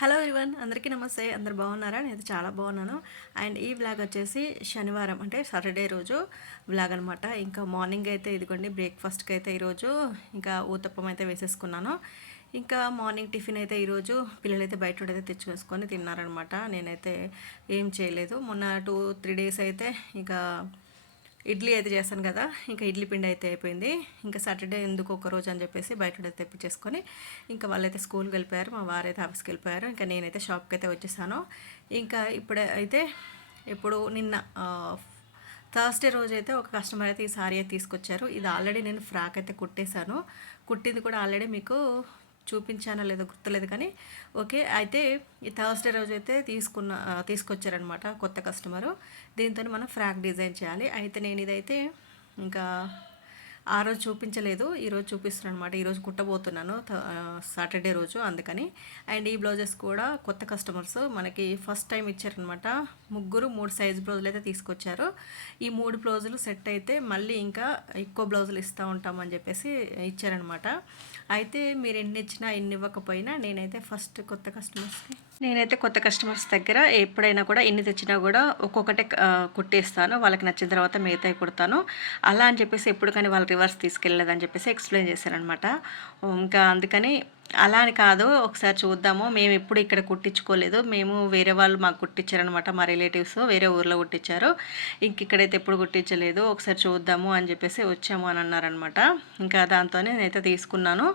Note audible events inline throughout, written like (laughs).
Hello ఇవన్ అందరికీ నమస్తే. అందరు బాగున్నారా? నేను చాలా బాగున్నాను. అండ్ ఈ వ్లాగ్ వచ్చేసి శనివారం అంటే సాటర్డే రోజు వ్లాగ్ అనమాట ఇంకా మార్నింగ్ అయితే ఇదిగోండి బ్రేక్ఫాస్ట్కి అయితే ఈరోజు ఇంకా ఊతప్పం అయితే వేసేసుకున్నాను. ఇంకా మార్నింగ్ టిఫిన్ అయితే ఈరోజు పిల్లలైతే బయట నుండి అయితే తెచ్చుకొని తిన్నారనమాట నేనైతే ఏం చేయలేదు. మొన్న టూ త్రీ డేస్ అయితే ఇంకా ఇడ్లీ అయితే చేస్తాను కదా ఇంకా ఇడ్లీ పిండి అయితే అయిపోయింది. ఇంకా సాటర్డే ఎందుకు ఒక రోజు అని చెప్పేసి బయట తెప్పించేసుకొని ఇంకా వాళ్ళైతే స్కూల్కి వెళ్ళిపోయారు మా వారైతే ఆఫీస్కి వెళ్ళిపోయారు. ఇంకా నేనైతే షాప్కి అయితే వచ్చేసాను. ఇంకా ఇప్పుడే అయితే ఇప్పుడు నిన్న థర్స్డే రోజు అయితే ఒక కస్టమర్ అయితే ఈ సారీ అయితే తీసుకొచ్చారు. ఇది ఆల్రెడీ నేను ఫ్రాక్ అయితే కుట్టేశాను. కుట్టింది కూడా ఆల్రెడీ మీకు చూపించానో లేదో గుర్తులేదు కానీ ఓకే. అయితే ఈ థర్స్డే రోజు అయితే తీసుకున్న తీసుకొచ్చారనమాట కొత్త కస్టమరు. దీంతో మనం ఫ్రాక్ డిజైన్ చేయాలి. అయితే నేను ఇదైతే ఇంకా ఆ రోజు చూపించలేదు ఈరోజు చూపిస్తున్నాను అనమాట ఈరోజు కుట్టబోతున్నాను సాటర్డే రోజు అందుకని. అండ్ ఈ బ్లౌజెస్ కూడా కొత్త కస్టమర్స్ మనకి ఫస్ట్ టైం ఇచ్చారనమాట ముగ్గురు మూడు సైజ్ బ్లౌజులు అయితే తీసుకొచ్చారు. ఈ మూడు బ్లౌజులు సెట్ అయితే మళ్ళీ ఇంకా ఎక్కువ బ్లౌజులు ఇస్తూ ఉంటామని చెప్పేసి ఇచ్చారనమాట అయితే మీరు ఎన్ని ఇచ్చినా ఎన్ని ఇవ్వకపోయినా నేనైతే ఫస్ట్ కొత్త కస్టమర్స్కి నేనైతే కొత్త కస్టమర్స్ దగ్గర ఎప్పుడైనా కూడా ఎన్ని తెచ్చినా కూడా ఒక్కొక్కటే కుట్టేస్తాను. వాళ్ళకి నచ్చిన తర్వాత మిగతాయి కుడతాను. అలా అని చెప్పేసి ఎప్పుడు కానీ వాళ్ళు రివర్స్ తీసుకెళ్ళలేదని చెప్పేసి ఎక్స్ప్లెయిన్ చేశారనమాట ఇంకా అందుకని అలా అని కాదు ఒకసారి చూద్దాము. మేము ఎప్పుడు ఇక్కడ కుట్టించుకోలేదు. మేము వేరే వాళ్ళు మాకు కుట్టించారనమాట మా రిలేటివ్స్ వేరే ఊర్లో కుట్టించారు. ఇంక ఇక్కడైతే ఎప్పుడు కుట్టించలేదు. ఒకసారి చూద్దాము అని చెప్పేసి వచ్చాము అని అన్నారనమాట ఇంకా దాంతోనే నేనైతే తీసుకున్నాను.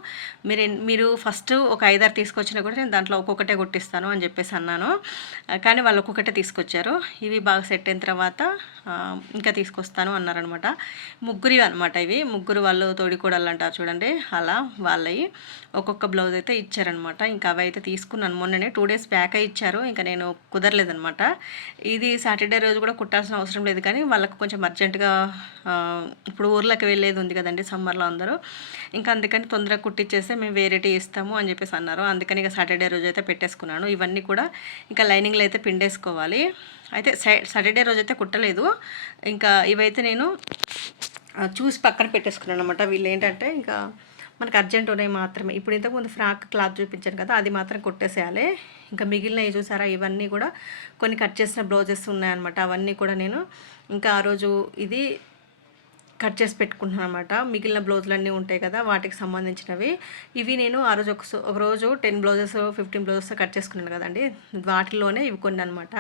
మీరు మీరు ఫస్ట్ ఒక ఐదారు తీసుకొచ్చినా కూడా నేను దాంట్లో ఒక్కొక్కటే కుట్టిస్తాను అని చెప్పేసి అన్నాను. కానీ వాళ్ళు ఒక్కొక్కటే తీసుకొచ్చారు. ఇవి బాగా సెట్ అయిన తర్వాత ఇంకా తీసుకొస్తాను అన్నారనమాట ముగ్గురి అనమాట ఇవి. ముగ్గురు వాళ్ళు తోడికోడలు అంటారు చూడండి. అలా వాళ్ళవి ఒక్కొక్క బ్లౌజ్ అయితే ఇచ్చారనమాట ఇంకా అవి అయితే తీసుకున్నాను. మొన్ననే టూ డేస్ బ్యాక్ ఇచ్చారు. ఇంకా నేను కుదరలేదనమాట ఇది సాటర్డే రోజు కూడా కుట్టాల్సిన అవసరం లేదు. కానీ వాళ్ళకి కొంచెం అర్జెంటుగా ఇప్పుడు ఊర్లోకి వెళ్ళేది ఉంది కదండి సమ్మర్లో అందరూ. ఇంకా అందుకని తొందరగా కుట్టిచ్చేస్తే మేము వేరేటి ఇస్తాము అని చెప్పేసి అన్నారు. అందుకని ఇక సాటర్డే రోజు అయితే పెట్టేసుకున్నాను. ఇవన్నీ కూడా ఇంకా లైనింగ్లో అయితే పిండేసుకోవాలి. అయితే సాటర్డే రోజు అయితే కుట్టలేదు. ఇంకా ఇవైతే నేను చూసి పక్కన పెట్టేసుకున్నాను అనమాట వీళ్ళు ఏంటంటే ఇంకా మనకు అర్జెంట్ ఉన్నాయి మాత్రమే. ఇప్పుడు ఇంతకుముందు ఫ్రాక్ క్లాత్ చూపించాను కదా అది మాత్రం కొట్టేసేయాలి. ఇంకా మిగిలినవి చూసారా ఇవన్నీ కూడా కొన్ని కట్ చేసిన బ్లౌజెస్ ఉన్నాయన్నమాట. అవన్నీ కూడా నేను ఇంకా ఆ రోజు ఇది కట్ చేసి పెట్టుకుంటున్నాను అనమాట మిగిలిన బ్లౌజులు అన్నీ ఉంటాయి కదా వాటికి సంబంధించినవి. ఇవి నేను ఆ రోజు ఒక ఒక రోజు ten blouses fifteen blouses cut చేసుకున్నాను కదండి. వాటిలోనే ఇవి కొన్ని అనమాట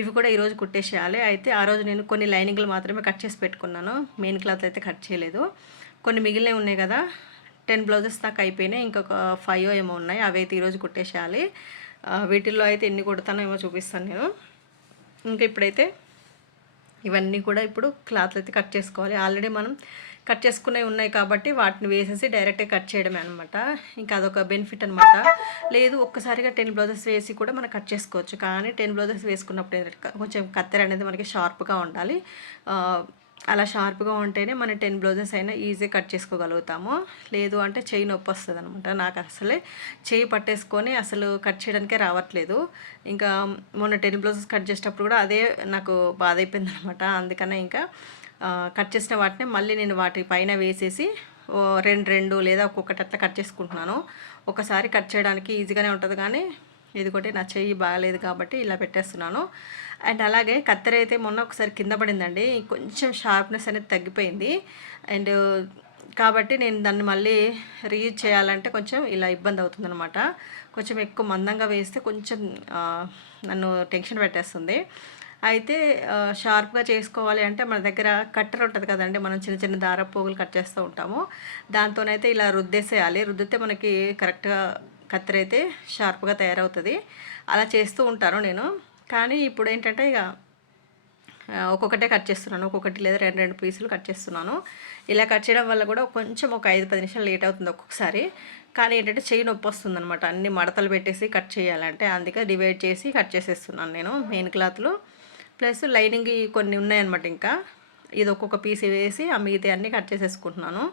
ఇవి కూడా ఈరోజు కుట్టేసేయాలి. అయితే ఆ రోజు నేను కొన్ని లైనింగ్లు మాత్రమే కట్ చేసి పెట్టుకున్నాను. మెయిన్ క్లాత్ అయితే కట్ చేయలేదు. కొన్ని మిగిలినవి ఉన్నాయి కదా టెన్ బ్లౌజెస్ దాకా అయిపోయినాయి. ఇంకొక ఫైవ్ ఏమో ఉన్నాయి. అవి అయితే ఈరోజు కుట్టేసేయాలి. వీటిల్లో అయితే ఎన్ని కుడతానో ఏమో చూపిస్తాను నేను. ఇంకా ఇప్పుడైతే ఇవన్నీ కూడా ఇప్పుడు క్లాత్లు అయితే కట్ చేసుకోవాలి. ఆల్రెడీ మనం కట్ చేసుకునే ఉన్నాయి కాబట్టి వాటిని వేసేసి డైరెక్ట్గా కట్ చేయడమే అనమాట ఇంకా అదొక బెనిఫిట్ అనమాట లేదు ఒక్కసారిగా టెన్ బ్లౌజెస్ వేసి కూడా మనం కట్ చేసుకోవచ్చు. కానీ టెన్ బ్లౌజెస్ వేసుకున్నప్పుడు కొంచెం కత్తెర అనేది మనకి షార్ప్గా ఉండాలి. అలా షార్ప్గా ఉంటేనే మన టెన్ బ్లౌజెస్ అయినా ఈజీ కట్ చేసుకోగలుగుతాము. లేదు అంటే చేయి నొప్పి వస్తుంది అనమాట నాకు అసలే. చేయి పట్టేసుకొని అసలు కట్ చేయడానికే రావట్లేదు. ఇంకా మొన్న టెన్ బ్లౌజెస్ కట్ చేసేటప్పుడు కూడా అదే నాకు బాధ అయిపోయింది అనమాట అందుకనే ఇంకా కట్ చేసిన వాటిని మళ్ళీ నేను వాటి పైన వేసేసి రెండు రెండు లేదా ఒక్కొక్కటి అట్లా కట్ చేసుకుంటున్నాను. ఒకసారి కట్ చేయడానికి ఈజీగానే ఉంటుంది కానీ ఇది ఒకటి నా చెయ్యి బాగాలేదు కాబట్టి ఇలా పెట్టేస్తున్నాను. అండ్ అలాగే కత్తెర అయితే మొన్న ఒకసారి కింద పడిందండి. కొంచెం షార్ప్నెస్ అనేది తగ్గిపోయింది. అండ్ కాబట్టి నేను దాన్ని మళ్ళీ రీయూజ్ చేయాలంటే కొంచెం ఇలా ఇబ్బంది అవుతుందన్నమాట. కొంచెం ఎక్కువ మందంగా వేస్తే కొంచెం నన్ను టెన్షన్ పెట్టేస్తుంది. అయితే షార్ప్గా చేసుకోవాలి అంటే మన దగ్గర కట్టర్ ఉంటుంది కదండి. మనం చిన్న చిన్న దార పోగులు కట్ చేస్తూ ఉంటాము. దాంతోనైతే ఇలా రుద్దేసేయాలి. రుద్దితే మనకి కరెక్ట్గా కత్తెర అయితే షార్ప్గా తయారవుతుంది. అలా చేస్తూ ఉంటాను నేను. కానీ ఇప్పుడు ఏంటంటే ఇక ఒక్కొక్కటే కట్ చేస్తున్నాను. ఒక్కొక్కటి లేదా రెండు రెండు పీసులు కట్ చేస్తున్నాను. ఇలా కట్ చేయడం వల్ల కూడా కొంచెం ఒక ఐదు పది నిమిషాలు లేట్ అవుతుంది ఒక్కొక్కసారి. కానీ ఏంటంటే చెయ్యి నొప్పి వస్తుంది అనమాట అన్ని మడతలు పెట్టేసి కట్ చేయాలంటే అందుకే డివైడ్ చేసి కట్ చేసేస్తున్నాను నేను మెయిన్ క్లాత్లు. ప్లస్ లైనింగ్ కొన్ని ఉన్నాయన్నమాట ఇంకా. ఇది ఒక్కొక్క పీస్ వేసి ఆ మిగతా అన్నీ కట్ చేసేసుకుంటున్నాను.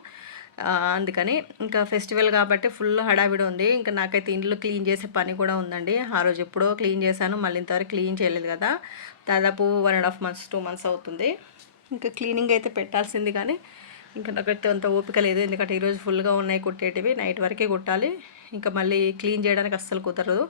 అందుకని ఇంకా ఫెస్టివల్ కాబట్టి ఫుల్ హడావిడి ఉంది. ఇంకా నాకైతే ఇంట్లో క్లీన్ చేసే పని కూడా ఉందండి. ఆ రోజు ఎప్పుడో క్లీన్ చేశాను. మళ్ళీ ఇంతవరకు క్లీన్ చేయలేదు కదా. దాదాపు one and half months two months అవుతుంది. ఇంకా క్లీనింగ్ అయితే పెట్టాల్సింది కానీ ఇంకా నాకైతే అంత ఓపిక లేదు. ఎందుకంటే ఈరోజు ఫుల్గా ఉన్నాయి కుట్టేటివి. నైట్ వరకే కుట్టాలి. ఇంకా మళ్ళీ క్లీన్ చేయడానికి అస్సలు కుదరదు.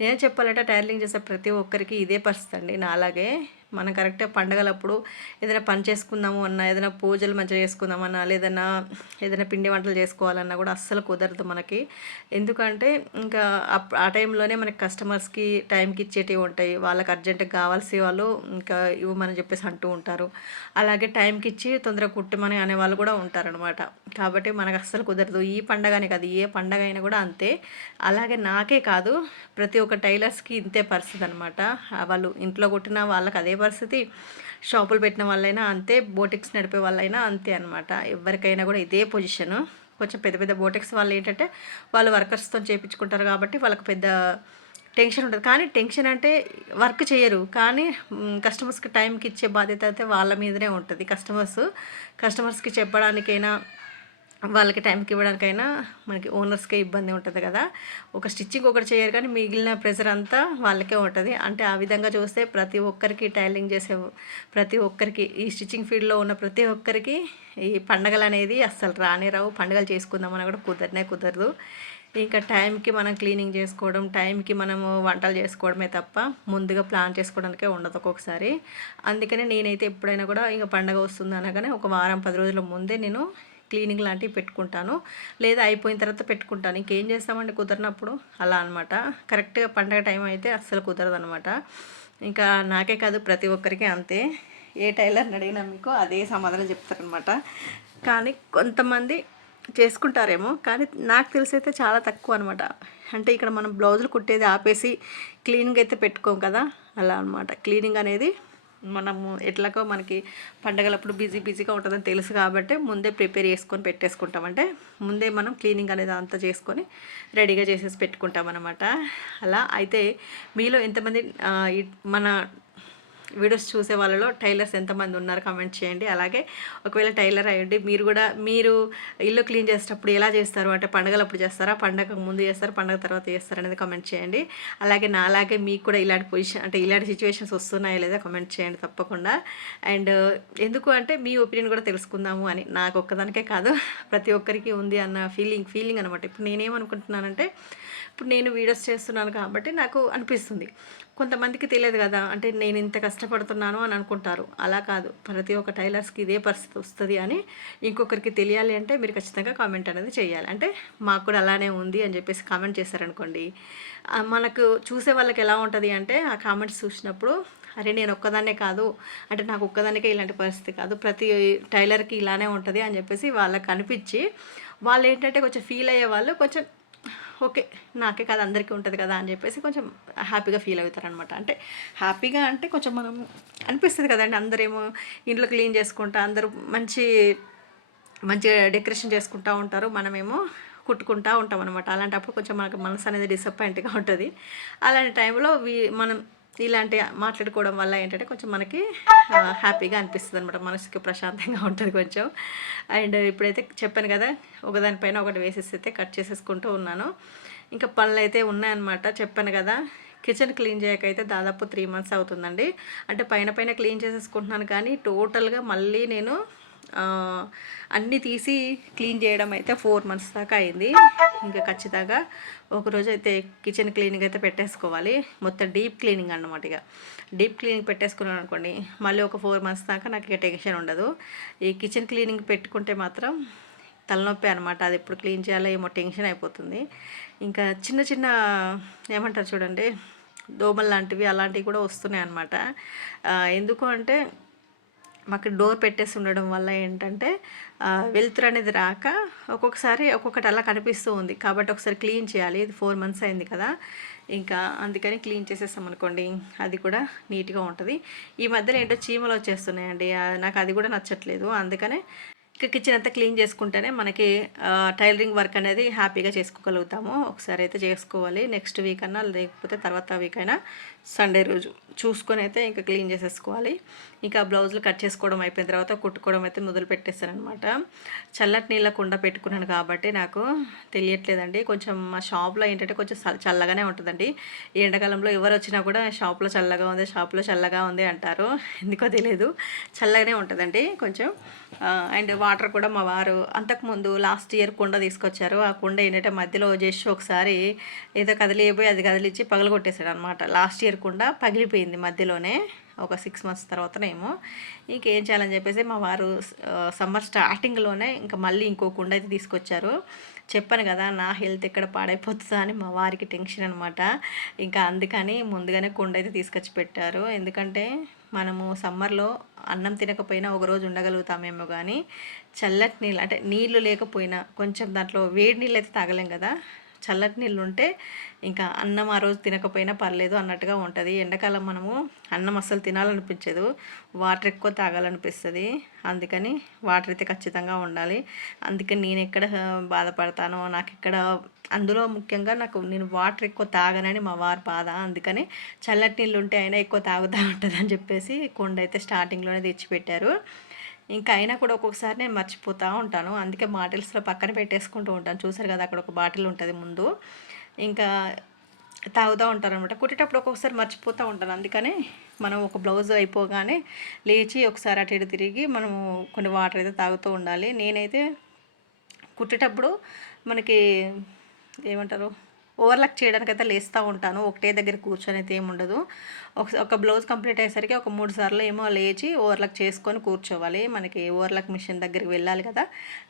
నేను చెప్పాలంటే టైలరింగ్ చేసే ప్రతి ఒక్కరికి ఇదే పరిస్థితి అండి నాలాగే. మనం కరెక్ట్గా పండగలప్పుడు ఏదైనా పని చేసుకుందాము అన్నా ఏదైనా పూజలు మంచిగా చేసుకుందామన్నా లేదన్నా ఏదైనా పిండి వంటలు చేసుకోవాలన్నా కూడా అస్సలు కుదరదు మనకి. ఎందుకంటే ఇంకా అప్- ఆ టైంలోనే మనకి కస్టమర్స్కి టైంకి ఇచ్చేటివి ఉంటాయి. వాళ్ళకి అర్జెంటుగా కావాల్సి వాళ్ళు ఇంకా ఇవ్వమని చెప్పేసి అంటూ ఉంటారు. అలాగే టైంకి ఇచ్చి తొందరగా కుట్టమని అనే వాళ్ళు కూడా ఉంటారనమాట కాబట్టి మనకు అస్సలు కుదరదు. ఈ పండగనే కాదు ఏ పండగ అయినా కూడా అంతే. అలాగే నాకే కాదు ప్రతి ఒక్క టైలర్స్కి ఇంతే పరిస్థితి అనమాట వాళ్ళు ఇంట్లో కుట్టిన వాళ్ళకి అదే పరిస్థితి. షాపులు పెట్టిన వాళ్ళైనా అంతే బోటిక్స్ నడిపే వాళ్ళైనా అంతే అనమాట ఎవరికైనా కూడా ఇదే పొజిషన్. కొంచెం పెద్ద పెద్ద బోటిక్స్ వాళ్ళు ఏంటంటే వాళ్ళు వర్కర్స్తో చేయించుకుంటారు కాబట్టి వాళ్ళకి పెద్ద టెన్షన్ ఉంటుంది. కానీ టెన్షన్ అంటే వర్క్ చేయరు. కానీ కస్టమర్స్కి టైంకి ఇచ్చే బాధ్యత అయితే వాళ్ళ మీదనే ఉంటుంది. కస్టమర్స్ కస్టమర్స్కి చెప్పడానికైనా వాళ్ళకి టైంకి ఇవ్వడానికైనా మనకి ఓనర్స్కే ఇబ్బంది ఉంటుంది కదా. ఒక స్టిచ్చింగ్ ఒకటి చేయరు కానీ మిగిలిన ప్రెషర్ అంతా వాళ్ళకే ఉంటుంది. అంటే ఆ విధంగా చూస్తే ప్రతి ఒక్కరికి టైలింగ్ చేసే ప్రతి ఒక్కరికి ఈ స్టిచ్చింగ్ ఫీల్డ్లో ఉన్న ప్రతి ఒక్కరికి ఈ పండగలు అనేది అస్సలు రానే రావు. పండుగలు చేసుకుందామని కూడా కుదరనే కుదరదు. ఇంకా టైంకి మనం క్లీనింగ్ చేసుకోవడం టైంకి మనము వంటలు చేసుకోవడమే తప్ప ముందుగా ప్లాన్ చేసుకోవడానికే ఉండదు ఒక్కొక్కసారి. అందుకనే నేనైతే ఎప్పుడైనా కూడా ఇంకా పండగ వస్తుంది అనగానే ఒక వారం పది రోజుల ముందే నేను క్లీనింగ్ లాంటివి పెట్టుకుంటాను. లేదా అయిపోయిన తర్వాత పెట్టుకుంటాను. ఇంకేం చేస్తామండి కుదరినప్పుడు? అలా అనమాట కరెక్ట్గా పండగ టైం అయితే అస్సలు కుదరదు అనమాట ఇంకా నాకే కాదు ప్రతి ఒక్కరికి అంతే. ఏ టైలర్ని అడిగినా మీకు అదే సమాధానం చెప్తారనమాట కానీ కొంతమంది చేసుకుంటారేమో కానీ నాకు తెలిసైతే చాలా తక్కువ అనమాట అంటే ఇక్కడ మనం బ్లౌజులు కుట్టేది ఆపేసి క్లీనింగ్ అయితే పెట్టుకోం కదా? అలా అనమాట క్లీనింగ్ అనేది మనము ఎట్లాగో మనకి పండగలప్పుడు బిజీ బిజీగా ఉంటుందని తెలుసు కాబట్టి ముందే ప్రిపేర్ చేసుకొని పెట్టేసుకుంటాం. అంటే ముందే మనం క్లీనింగ్ అనేది అంతా చేసుకొని రెడీగా చేసేసి పెట్టుకుంటాం అనమాట అలా అయితే మీలో ఎంతమంది మన వీడియోస్ చూసే వాళ్ళలో టైలర్స్ ఎంతమంది ఉన్నారు కామెంట్ చేయండి. అలాగే ఒకవేళ టైలర్ అయ్యండి మీరు కూడా మీరు ఇల్లు క్లీన్ చేసేటప్పుడు ఎలా చేస్తారు? అంటే పండగలప్పుడు చేస్తారా? పండగ ముందు చేస్తారు? పండగ తర్వాత చేస్తారు అనేది కామెంట్ చేయండి. అలాగే నా అలాగే మీకు కూడా ఇలాంటి పొజిషన్ అంటే ఇలాంటి సిచ్యువేషన్స్ వస్తున్నాయా లేదా కామెంట్ చేయండి తప్పకుండా. అండ్ ఎందుకు అంటే మీ ఒపీనియన్ కూడా తెలుసుకుందాము అని. నాకు ఒక్కదానికే కాదు ప్రతి ఒక్కరికి ఉంది అన్న ఫీలింగ్ ఫీలింగ్ అనమాట ఇప్పుడు నేనేమనుకుంటున్నానంటే ఇప్పుడు నేను వీడియోస్ చేస్తున్నాను కాబట్టి నాకు అనిపిస్తుంది. కొంతమందికి తెలియదు కదా అంటే నేను ఇంత కష్టపడుతున్నాను అని అనుకుంటారు. అలా కాదు. ప్రతి ఒక్క టైలర్స్కి ఇదే పరిస్థితి వస్తుంది అని ఇంకొకరికి తెలియాలి అంటే మీరు ఖచ్చితంగా కామెంట్ అనేది చేయాలి. అంటే మాకు కూడా అలానే ఉంది అని చెప్పేసి కామెంట్ చేశారనుకోండి. మనకు చూసే వాళ్ళకి ఎలా ఉంటుంది అంటే ఆ కామెంట్స్ చూసినప్పుడు అరే నేను ఒక్కదాన్నే కాదు. అంటే నాకు ఒక్కదానికే ఇలాంటి పరిస్థితి కాదు. ప్రతి టైలర్కి ఇలానే ఉంటుంది అని చెప్పేసి వాళ్ళకి అనిపించి వాళ్ళు ఏంటంటే కొంచెం ఫీల్ అయ్యే వాళ్ళు కొంచెం ఓకే నాకే కాదు అందరికీ ఉంటుంది కదా అని చెప్పేసి కొంచెం హ్యాపీగా ఫీల్ అవుతారనమాట అంటే హ్యాపీగా అంటే కొంచెం మనం అనిపిస్తుంది కదండి అందరేమో ఇంట్లో క్లీన్ చేసుకుంటా అందరూ మంచి మంచిగా డెకరేషన్ చేసుకుంటూ ఉంటారు మనమేమో కుట్టుకుంటూ ఉంటాం అనమాట అలాంటప్పుడు కొంచెం మనకు మనసు అనేది డిసప్పాయింట్గా ఉంటుంది. అలాంటి టైంలో వీ మనం ఇలాంటి మాట్లాడుకోవడం వల్ల ఏంటంటే కొంచెం మనకి హ్యాపీగా అనిపిస్తుంది అనమాట మనసుకి ప్రశాంతంగా ఉంటుంది కొంచెం. అండ్ ఇప్పుడైతే చెప్పాను కదా ఒకదానిపైన ఒకటి వేసేసి అయితే కట్ చేసేసుకుంటూ ఉన్నాను. ఇంకా పనులు అయితే ఉన్నాయన్నమాట. చెప్పాను కదా కిచెన్ క్లీన్ చేయకైతే దాదాపు త్రీ మంత్స్ అవుతుందండి. అంటే పైన పైన క్లీన్ చేసేసుకుంటున్నాను కానీ టోటల్గా మళ్ళీ నేను అన్నీ తీసి క్లీన్ చేయడం అయితే ఫోర్ మంత్స్ దాకా అయింది. ఇంకా ఖచ్చితంగా ఒకరోజు అయితే కిచెన్ క్లీనింగ్ అయితే పెట్టేసుకోవాలి. మొత్తం డీప్ క్లీనింగ్ అన్నమాట ఇక. డీప్ క్లీనింగ్ పెట్టేసుకున్నాను అనుకోండి మళ్ళీ ఒక ఫోర్ మంత్స్ దాకా నాకు ఇక టెన్షన్ ఉండదు. ఈ కిచెన్ క్లీనింగ్ పెట్టుకుంటే మాత్రం తలనొప్పి అనమాట అది ఎప్పుడు క్లీన్ చేయాలో ఏమో టెన్షన్ అయిపోతుంది. ఇంకా చిన్న చిన్న ఏమంటారు చూడండి దోమలు లాంటివి అలాంటివి కూడా వస్తున్నాయి అనమాట ఎందుకు అంటే మాకు డోర్ పెట్టేసి ఉండడం వల్ల ఏంటంటే వెలుతురు అనేది రాక ఒక్కొక్కసారి ఒక్కొక్కటి అలా కనిపిస్తూ ఉంది. కాబట్టి ఒకసారి క్లీన్ చేయాలి. ఇది ఫోర్ మంత్స్ అయింది కదా. ఇంకా అందుకని క్లీన్ చేసేస్తాం అనుకోండి. అది కూడా నీట్గా ఉంటుంది. ఈ మధ్యలో ఏంటో చీమలు వచ్చేస్తున్నాయండి. నాకు అది కూడా నచ్చట్లేదు. అందుకనే ఇక కిచెన్ అంతా క్లీన్ చేసుకుంటేనే మనకి టైలరింగ్ వర్క్ అనేది హ్యాపీగా చేసుకోగలుగుతాము. ఒకసారి అయితే చేసుకోవాలి. నెక్స్ట్ వీక్ అన్నా లేకపోతే తర్వాత వీక్ అయినా సండే రోజు చూసుకొని అయితే ఇంకా క్లీన్ చేసేసుకోవాలి. ఇంకా బ్లౌజులు కట్ చేసుకోవడం అయిపోయిన తర్వాత కుట్టుకోవడం అయితే మొదలు పెట్టేస్తానమాట చల్లటి నీళ్ళ కుండ పెట్టుకున్నాను కాబట్టి నాకు తెలియట్లేదండి. కొంచెం మా షాప్లో ఏంటంటే కొంచెం చల్ల- చల్లగానే ఉంటుందండి. ఈ ఎండాకాలంలో ఎవరు వచ్చినా కూడా షాప్లో చల్లగా ఉంది షాప్లో చల్లగా ఉంది అంటారు. ఎందుకో తెలియదు చల్లగానే ఉంటుందండి కొంచెం. అండ్ వాటర్ కూడా మా వారు అంతకుముందు లాస్ట్ ఇయర్ కుండ తీసుకొచ్చారు. ఆ కుండ ఏంటంటే మధ్యలో చేసి ఒకసారి ఏదో కదిలిపోయి అది కదిలిచ్చి పగలగొట్టేశాడు అనమాట లాస్ట్ ఇయర్ చేరకుండా పగిలిపోయింది మధ్యలోనే ఒక సిక్స్ మంత్స్ తర్వాతనేమో. ఇంకేం చేయాలని చెప్పేసి మా వారు సమ్మర్ స్టార్టింగ్లోనే ఇంకా మళ్ళీ ఇంకో కుండ అయితే తీసుకొచ్చారు. చెప్పాను కదా నా హెల్త్ ఎక్కడ పాడైపోతుందా అని మా వారికి టెన్షన్ అనమాట ఇంకా అందుకని ముందుగానే కుండ అయితే తీసుకొచ్చి పెట్టారు. ఎందుకంటే మనము సమ్మర్లో అన్నం తినకపోయినా ఒక రోజు ఉండగలుగుతామేమో కానీ చల్లటి నీళ్ళు అంటే నీళ్ళు లేకపోయినా కొంచెం దాంట్లో వేడి నీళ్ళు అయితే తాగలేం కదా. చల్లటి నీళ్ళు ఉంటే ఇంకా అన్నం ఆ రోజు తినకపోయినా పర్లేదు అన్నట్టుగా ఉంటుంది. ఎండాకాలం మనము అన్నం అస్సలు తినాలనిపించదు. వాటర్ ఎక్కువ తాగాలనిపిస్తుంది. అందుకని వాటర్ అయితే ఖచ్చితంగా ఉండాలి. అందుకని నేను ఎక్కడ బాధపడతానో నాకు ఇక్కడ అందులో ముఖ్యంగా నాకు నేను వాటర్ ఎక్కువ తాగనని మా వారి బాధ. అందుకని చల్లటి నీళ్ళు ఉంటే అయినా ఎక్కువ తాగుతూ ఉంటుంది అని చెప్పేసి కొండ అయితే స్టార్టింగ్లోనే తెచ్చిపెట్టారు. ఇంకా అయినా కూడా ఒక్కొక్కసారి నేను మర్చిపోతూ ఉంటాను. అందుకే బాటిల్స్లో పక్కన పెట్టేసుకుంటూ ఉంటాను. చూసారు కదా అక్కడ ఒక బాటిల్ ఉంటుంది ముందు. ఇంకా తాగుతూ ఉంటారు అనమాట కుట్టేటప్పుడు ఒక్కొక్కసారి మర్చిపోతూ ఉంటాను. అందుకని మనం ఒక బ్లౌజ్ అయిపోగానే లేచి ఒకసారి అటు ఇటు తిరిగి మనము కొన్ని వాటర్ అయితే తాగుతూ ఉండాలి. నేనైతే కుట్టేటప్పుడు మనకి ఏమంటారు? ఓవర్లాక్ చేయడానికి అయితే లేస్తూ ఉంటాను. ఒకటే దగ్గర కూర్చొని అయితే ఏముండదు ఉండదు. ఒక ఒక బ్లౌజ్ కంప్లీట్ అయ్యేసరికి ఒక మూడు సార్లు ఏమో లేచి ఓవర్లాక్ చేసుకొని కూర్చోవాలి. మనకి ఓవర్లాక్ మిషన్ దగ్గరికి వెళ్ళాలి కదా.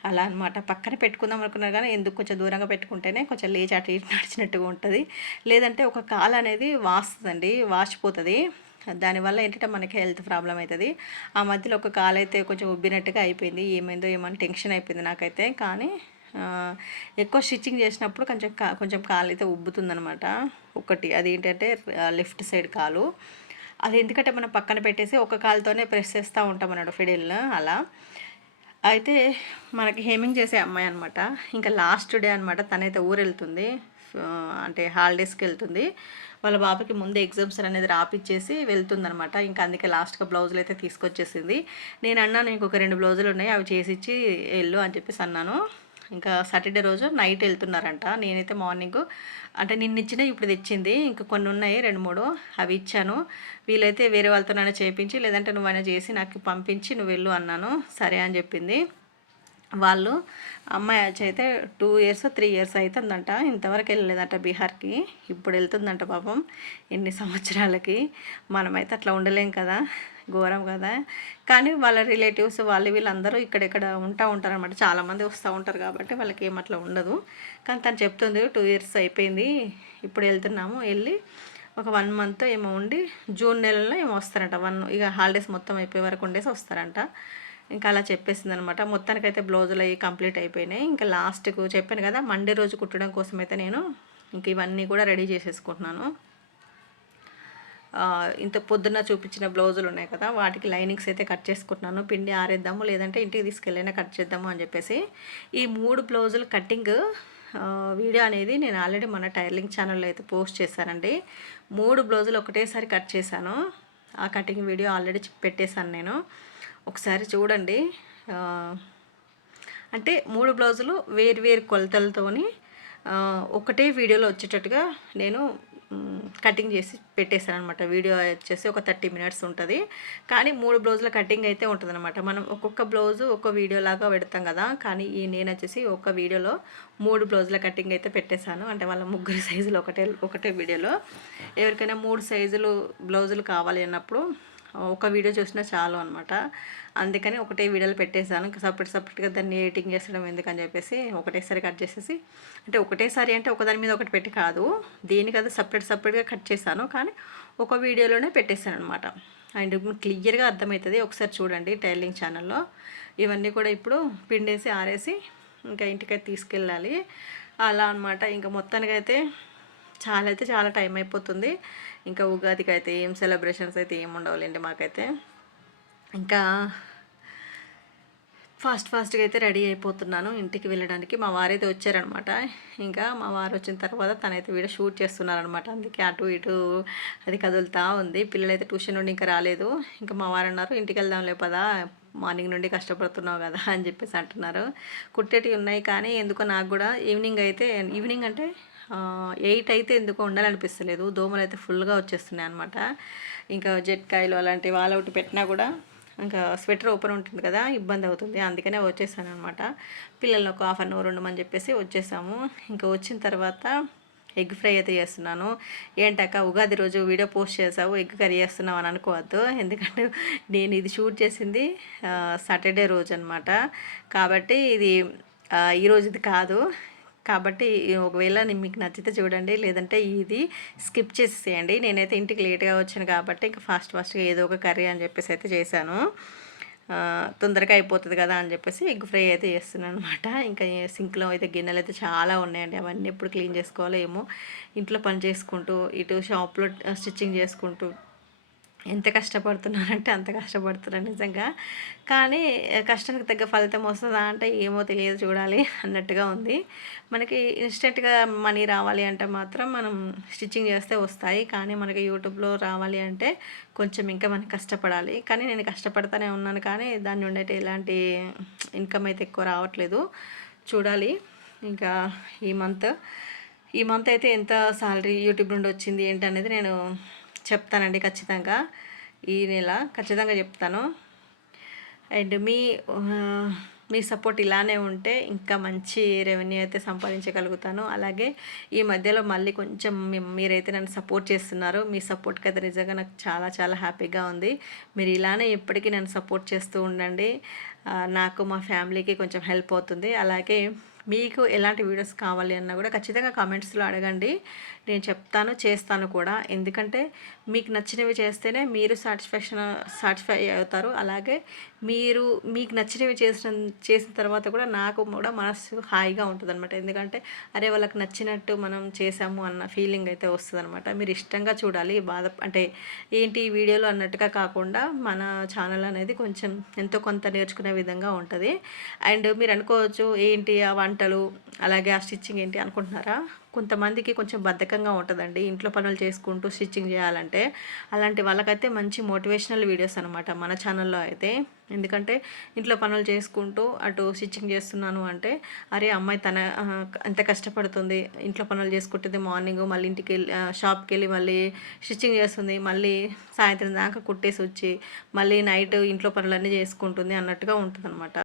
అలా అనమాట పక్కన పెట్టుకుందాం అనుకున్నారు కానీ ఎందుకు కొంచెం దూరంగా పెట్టుకుంటేనే కొంచెం లేచి అటు ఇటు నడిచినట్టుగా ఉంటుంది. లేదంటే ఒక కాలు అనేది వాస్తుందండి. వాచిపోతుంది. దానివల్ల ఏంటంటే మనకి హెల్త్ ప్రాబ్లం అవుతుంది ఆ మధ్యలో ఒక కాలు అయితే కొంచెం ఉబ్బినట్టుగా అయిపోయింది. ఏమైందో ఏమైనా టెన్షన్ అయిపోయింది నాకైతే. కానీ ఎక్కువ స్టిచ్చింగ్ చేసినప్పుడు కొంచెం కా కొంచెం కాలు అయితే ఉబ్బుతుందనమాట ఒకటి అది ఏంటంటే లెఫ్ట్ సైడ్ కాలు. అది ఎందుకంటే మనం పక్కన పెట్టేసి ఒక కాలుతోనే ప్రెస్ చేస్తూ ఉంటాం అన్నాడు ఫిడిల్ అలా. అయితే మనకి హేమింగ్ చేసే అమ్మాయి అనమాట ఇంకా లాస్ట్ డే అనమాట తనైతే ఊరు వెళ్తుంది అంటే హాలిడేస్కి వెళ్తుంది. వాళ్ళ బాబుకి ముందే ఎగ్జామ్స్ అనేది రాపిచ్చేసి వెళ్తుందనమాట ఇంకా అందుకే లాస్ట్గా బ్లౌజులు అయితే తీసుకొచ్చేసింది. నేను అన్నాను ఇంకొక రెండు బ్లౌజులు ఉన్నాయి అవి చేసిచ్చి వెళ్ళు అని చెప్పేసి అన్నాను. ఇంకా సాటర్డే రోజు నైట్ వెళ్తున్నారంట. నేనైతే మార్నింగ్ అంటే నిన్న ఇచ్చిన ఇప్పుడు తెచ్చింది. ఇంకా కొన్ని ఉన్నాయి రెండు మూడు అవి ఇచ్చాను. వీలైతే వేరే వాళ్ళతోనైనా చేయించి లేదంటే నువ్వైనా చేసి నాకు పంపించి నువ్వు వెళ్ళు అన్నాను. సరే అని చెప్పింది. వాళ్ళు అమ్మాయి వచ్చి అయితే టూ ఇయర్స్ త్రీ ఇయర్స్ అవుతుందంట ఇంతవరకు వెళ్ళలేదంట బీహార్కి. ఇప్పుడు వెళ్తుందంట పాపం ఎన్ని సంవత్సరాలకి. మనమైతే అట్లా ఉండలేం కదా. ఘోరం కదా. కానీ వాళ్ళ రిలేటివ్స్ వాళ్ళు వీళ్ళందరూ ఇక్కడెక్కడ ఉంటా ఉంటారు అనమాట చాలామంది వస్తూ ఉంటారు కాబట్టి వాళ్ళకి ఏమట్లా ఉండదు. కానీ తను చెప్తుంది టూ ఇయర్స్ అయిపోయింది. ఇప్పుడు వెళ్తున్నాము. వెళ్ళి ఒక వన్ మంత్ ఏమో ఉండి జూన్ నెలలో ఏమో వస్తారంట. వన్ ఇక హాలిడేస్ మొత్తం అయిపోయే వరకు ఉండేసి వస్తారంట. ఇంకా అలా చెప్పేసింది అనమాట మొత్తానికైతే బ్లౌజులు అవి కంప్లీట్ అయిపోయినాయి. ఇంకా లాస్ట్కు చెప్పాను కదా మండే రోజు కుట్టడం కోసం అయితే నేను ఇంక ఇవన్నీ కూడా రెడీ చేసేసుకుంటున్నాను. ఇంత పొద్దున్న చూపించిన బ్లౌజులు ఉన్నాయి కదా వాటికి లైనింగ్స్ అయితే కట్ చేసుకుంటున్నాను. పిండి ఆరేద్దాము లేదంటే ఇంటికి తీసుకెళ్ళైనా కట్ చేద్దాము అని చెప్పేసి. ఈ మూడు బ్లౌజులు కటింగ్ వీడియో అనేది నేను ఆల్రెడీ మన టైర్లింగ్ ఛానల్లో అయితే పోస్ట్ చేశానండి. మూడు బ్లౌజులు ఒకటేసారి కట్ చేశాను. ఆ కటింగ్ వీడియో ఆల్రెడీ పెట్టేశాను నేను. ఒకసారి చూడండి. అంటే మూడు బ్లౌజులు వేరు వేరు కొలతలతోని ఒకటే వీడియోలో వచ్చేటట్టుగా నేను కటింగ్ చేసి పెట్టేశాను అనమాట వీడియో వచ్చేసి ఒక థర్టీ మినిట్స్ ఉంటుంది. కానీ మూడు బ్లౌజుల కటింగ్ అయితే ఉంటుంది అనమాట మనం ఒక్కొక్క బ్లౌజు ఒక వీడియో లాగా పెడతాం కదా కానీ ఈ నేను వచ్చేసి ఒక వీడియోలో మూడు బ్లౌజుల కటింగ్ అయితే పెట్టేశాను. అంటే వాళ్ళ ముగ్గురు (laughs) సైజులు ఒకటే ఒకటే వీడియోలో. ఎవరికైనా మూడు సైజులు బ్లౌజులు కావాలి అన్నప్పుడు ఒక వీడియో చూసినా చాలు అనమాట అందుకని ఒకటే వీడియోలు పెట్టేశాను. ఇంకా సపరేట్ సపరేట్గా దాన్ని ఎడిటింగ్ చేసడం ఎందుకని చెప్పేసి ఒకటేసారి కట్ చేసేసి అంటే ఒకటేసారి అంటే ఒకదాని మీద ఒకటి పెట్టి కాదు దీనికి అది సపరేట్ సపరేట్గా కట్ చేశాను. కానీ ఒక వీడియోలోనే పెట్టేశాను అనమాట అండ్ క్లియర్గా అర్థమవుతుంది. ఒకసారి చూడండి టైలింగ్ ఛానల్లో. ఇవన్నీ కూడా ఇప్పుడు పిండేసి ఆరేసి ఇంకా ఇంటికైతే తీసుకెళ్ళాలి. అలా అనమాట ఇంకా మొత్తానికైతే చాలా అయితే చాలా టైం అయిపోతుంది. ఇంకా ఉగాదికి అయితే ఏం సెలబ్రేషన్స్ అయితే ఏం ఉండవులేండి మాకైతే. ఇంకా ఫాస్ట్ ఫాస్ట్గా అయితే రెడీ అయిపోతున్నాను ఇంటికి వెళ్ళడానికి. మా వారైతే వచ్చారనమాట. ఇంకా మా వారు వచ్చిన తర్వాత తనైతే వీడియో షూట్ చేస్తున్నారనమాట. అందుకే అటు ఇటు అది కదులుతూ ఉంది. పిల్లలైతే ట్యూషన్ నుండి ఇంకా రాలేదు. ఇంకా మా వారు అన్నారు ఇంటికి వెళ్దాం పదా మార్నింగ్ నుండి కష్టపడుతున్నావు కదా అని చెప్పేసి అంటున్నారు. కుట్టేటివి ఉన్నాయి కానీ ఎందుకో నాకు కూడా ఈవినింగ్ అయితే ఈవినింగ్ అంటే ఎయిట్ అయితే ఎందుకో ఉండాలనిపిస్తలేదు. దోమలు అయితే ఫుల్గా వచ్చేస్తున్నాయి అనమాట ఇంకా జెట్కాయలు అలాంటివి వాళ్ళ ఒకటి పెట్టినా కూడా ఇంకా స్వెటర్ ఓపెన్ ఉంటుంది కదా ఇబ్బంది అవుతుంది. అందుకనే వచ్చేసాను అనమాట పిల్లల్ని ఒక హాఫ్ అన్ అవర్ ఉండమని చెప్పేసి వచ్చేసాము. ఇంకా వచ్చిన తర్వాత ఎగ్ ఫ్రై అయితే చేస్తున్నాను. ఏంటక్క ఉగాది రోజు వీడియో పోస్ట్ చేసావు ఎగ్ కర్రీ చేస్తున్నావు అని అనుకోవద్దు. ఎందుకంటే నేను ఇది షూట్ చేసింది సాటర్డే రోజు అనమాట కాబట్టి ఇది ఈ రోజుది కాదు. కాబట్టి ఒకవేళ మీకు నచ్చితే చూడండి లేదంటే ఇది స్కిప్ చేసేయండి నేనైతే ఇంటికి లేట్గా వచ్చాను కాబట్టి ఇంకా ఫాస్ట్ ఫాస్ట్గా ఏదో ఒక కర్రీ అని చెప్పేసి అయితే చేశాను. తొందరగా అయిపోతుంది కదా అని చెప్పేసి ఎగ్ ఫ్రై అయితే చేస్తున్నాను అనమాట ఇంకా సింక్లో అయితే గిన్నెలు అయితే చాలా ఉన్నాయండి. అవన్నీ ఎప్పుడు క్లీన్ చేసుకోవాలో ఏమో ఇంట్లో పని చేసుకుంటూ ఇటు షాప్లో స్టిచ్చింగ్ చేసుకుంటూ ఎంత కష్టపడుతున్నానంటే అంత కష్టపడుతున్నాను నిజంగా. కానీ కష్టానికి తగ్గ ఫలితం వస్తుందా అంటే ఏమో తెలియదు చూడాలి అన్నట్టుగా ఉంది. మనకి ఇన్స్టెంట్గా మనీ రావాలి అంటే మాత్రం మనం స్టిచ్చింగ్ చేస్తే వస్తాయి. కానీ మనకి యూట్యూబ్లో రావాలి అంటే కొంచెం ఇంకా మనం కష్టపడాలి. కానీ నేను కష్టపడతానే ఉన్నాను. కానీ దాని నుండి ఎలాంటి ఇన్కమ్ అయితే ఎక్కువ రావట్లేదు. చూడాలి. ఇంకా ఈ మంత్ ఈ మంత్ అయితే ఎంత సాలరీ యూట్యూబ్ నుండి వచ్చింది ఏంటనేది నేను చెప్తానండి ఖచ్చితంగా. ఈ నెల ఖచ్చితంగా చెప్తాను. అండ్ మీ మీ సపోర్ట్ ఇలానే ఉంటే ఇంకా మంచి రెవెన్యూ అయితే సంపాదించగలుగుతాను. అలాగే ఈ మధ్యలో మళ్ళీ కొంచెం మీరైతే నన్ను సపోర్ట్ చేస్తున్నారు. మీ సపోర్ట్కి అయితే నిజంగా నాకు చాలా చాలా హ్యాపీగా ఉంది. మీరు ఇలానే ఎప్పటికీ నన్ను సపోర్ట్ చేస్తూ ఉండండి. నాకు మా ఫ్యామిలీకి కొంచెం హెల్ప్ అవుతుంది. అలాగే మీకు ఎలాంటి వీడియోస్ కావాలి అన్నా కూడా ఖచ్చితంగా కామెంట్స్లో అడగండి. నేను చెప్తాను చేస్తాను కూడా. ఎందుకంటే మీకు నచ్చినవి చేస్తేనే మీరు సాటిస్ఫాక్షన్ సాటిస్ఫై అవుతారు. అలాగే మీరు మీకు నచ్చినవి చేసిన చేసిన తర్వాత కూడా నాకు కూడా మనసు హాయిగా ఉంటుంది అనమాట ఎందుకంటే అరే వాళ్ళకి నచ్చినట్టు మనం చేసాము అన్న ఫీలింగ్ అయితే వస్తుంది అనమాట మీరు ఇష్టంగా చూడాలి బాధ అంటే ఏంటి వీడియోలో అన్నట్టుగా కాకుండా మన ఛానల్ అనేది కొంచెం ఎంతో కొంత నేర్చుకునే విధంగా ఉంటుంది. అండ్ మీరు అనుకోవచ్చు ఏంటి ఆ వంటలు అలాగే ఆ స్టిచ్చింగ్ ఏంటి అనుకుంటున్నారా? కొంతమందికి కొంచెం బద్ధకంగా ఉంటుందండి. ఇంట్లో పనులు చేసుకుంటూ స్టిచ్చింగ్ చేయాలంటే అలాంటి వాళ్ళకైతే మంచి మోటివేషనల్ వీడియోస్ అనమాట మన ఛానల్లో అయితే. ఎందుకంటే ఇంట్లో పనులు చేసుకుంటూ అటు స్టిచ్చింగ్ చేస్తున్నాను అంటే అరే అమ్మాయి తన ఎంత కష్టపడుతుంది. ఇంట్లో పనులు చేసుకుంటుంది మార్నింగ్ మళ్ళీ ఇంటికి వెళ్ళి షాప్కి వెళ్ళి మళ్ళీ స్టిచ్చింగ్ చేస్తుంది. మళ్ళీ సాయంత్రం దాకా కుట్టేసి వచ్చి మళ్ళీ నైట్ ఇంట్లో పనులన్నీ చేసుకుంటుంది అన్నట్టుగా ఉంటుంది